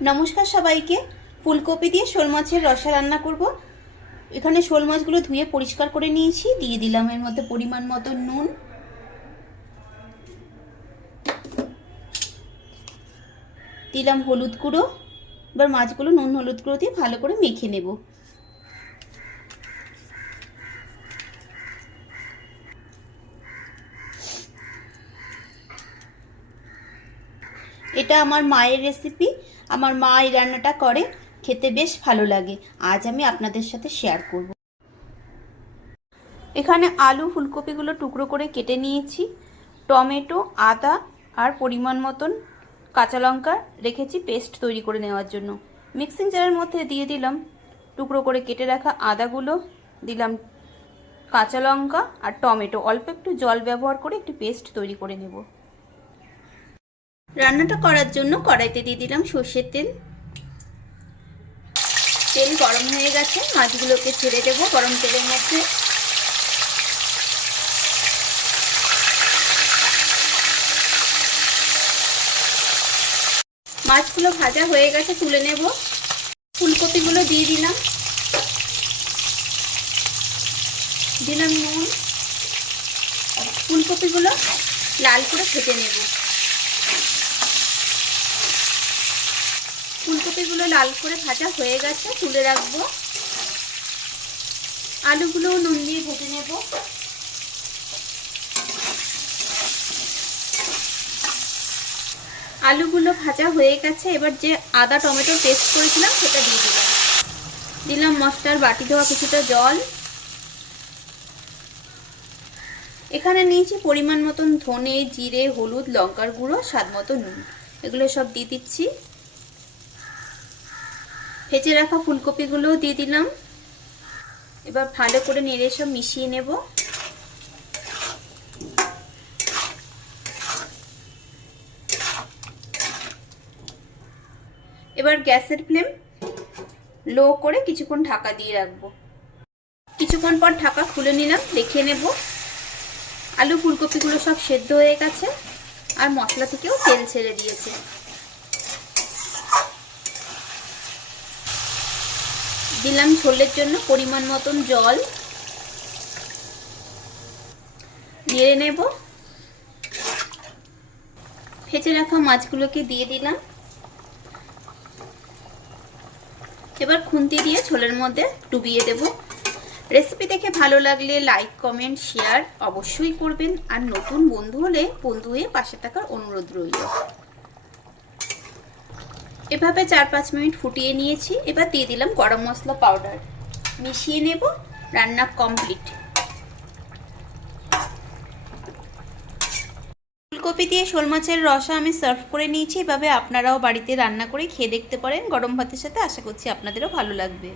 নমস্কার সবাইকে। ফুলকপি দিয়ে শোল মাছের রসা রান্না করব। এখানে শোল মাছগুলো ধুয়ে পরিষ্কার করে নিয়েছি। দিয়ে দিলাম এর মধ্যে পরিমাণ মতো নুন। দিলাম হলুদ গুঁড়ো। এবার মাছগুলো নুন হলুদ গুঁড়ো দিয়ে ভালো করে মেখে নেব। এটা আমার মায়ের রেসিপি আমার মা এই রান্নাটা করে, খেতে বেশ ভালো লাগে। আজ আমি আপনাদের সাথে শেয়ার করব। এখানে আলু ফুলকপিগুলো টুকরো করে কেটে নিয়েছি। টমেটো, আদা আর পরিমাণ মতন কাঁচা লঙ্কা রেখেছি পেস্ট তৈরি করে নেওয়ার জন্য। মিক্সিং জারের মধ্যে দিয়ে দিলাম টুকরো করে কেটে রাখা আদাগুলো, দিলাম কাঁচা লঙ্কা আর টমেটো। অল্প একটু জল ব্যবহার করে একটি পেস্ট তৈরি করে নেব। রান্নাটা করার জন্য কড়াইতে দিয়ে দিলাম সর্ষের তেল। তেল গরম হয়ে গেছে, মাছগুলোকে ছেড়ে দেবো গরম তেলের মধ্যে। মাছগুলো ভাজা হয়ে গেছে, তুলে নেব। ফুলকপিগুলো দিয়ে দিলাম। দিলাম নুন। ফুলকপিগুলো লাল করে ভেজে নেব। ফুলকপিগুলো লাল করে ভাজা হয়ে গেছে, তুলে রাখব। আলুগুলো নুন দিয়ে ভেজে নেব। আলুগুলো ভাজা হয়ে গেছে, এবার যে আদা টমেটো পেস্ট করেছিলাম, সেটা দিয়ে দিলাম। দিলাম মশলার বাটি দেওয়া কিছুটা জল। এখানে নিয়েছি পরিমাণ মতন ধনে, জিরে, হলুদ, লঙ্কার গুঁড়ো, স্বাদ মতো নুন। এগুলো সব দিয়ে দিচ্ছি। ভেজে রাখা ফুলকপিগুলোও দিয়ে দিলাম। এবার ভালো করে নেড়ে সব মিশিয়ে নেব। এবার গ্যাসের ফ্লেম লো করে কিছুক্ষণ ঢাকা দিয়ে রাখব। কিছুক্ষণ পর ঢাকা খুলে নিলাম দেখিয়ে নেব। আলু ফুলকপিগুলো সব সেদ্ধ হয়ে গেছে আর মশলা থেকেও তেল ছেড়ে দিয়েছে। দিলাম ঝোলের জন্য পরিমাণ মতন জল। নেড়ে নেব। ভেজে রাখা মাছগুলোকে দিয়ে দিলাম। এবার খুন্তি দিয়ে ঝোলের মধ্যে ডুবিয়ে দেব। রেসিপি দেখে ভালো লাগলে লাইক, কমেন্ট, শেয়ার অবশ্যই করবেন। আর নতুন বন্ধু হলে বন্ধু হয়ে পাশে থাকার অনুরোধ রইল। এভাবে চার পাঁচ মিনিট ফুটিয়ে নিয়েছি। এবার দিয়ে দিলাম গরম মশলা পাউডার মিশিয়ে নেব, রান্না কমপ্লিট ফুলকপি দিয়ে শোল মাছের রসা আমি সার্ভ করে নিয়েছি। এভাবে আপনারাও বাড়িতে রান্না করে খেয়ে দেখতে পারেন। গরম ভাতের সাথে আশা করছি আপনাদেরও ভালো লাগবে।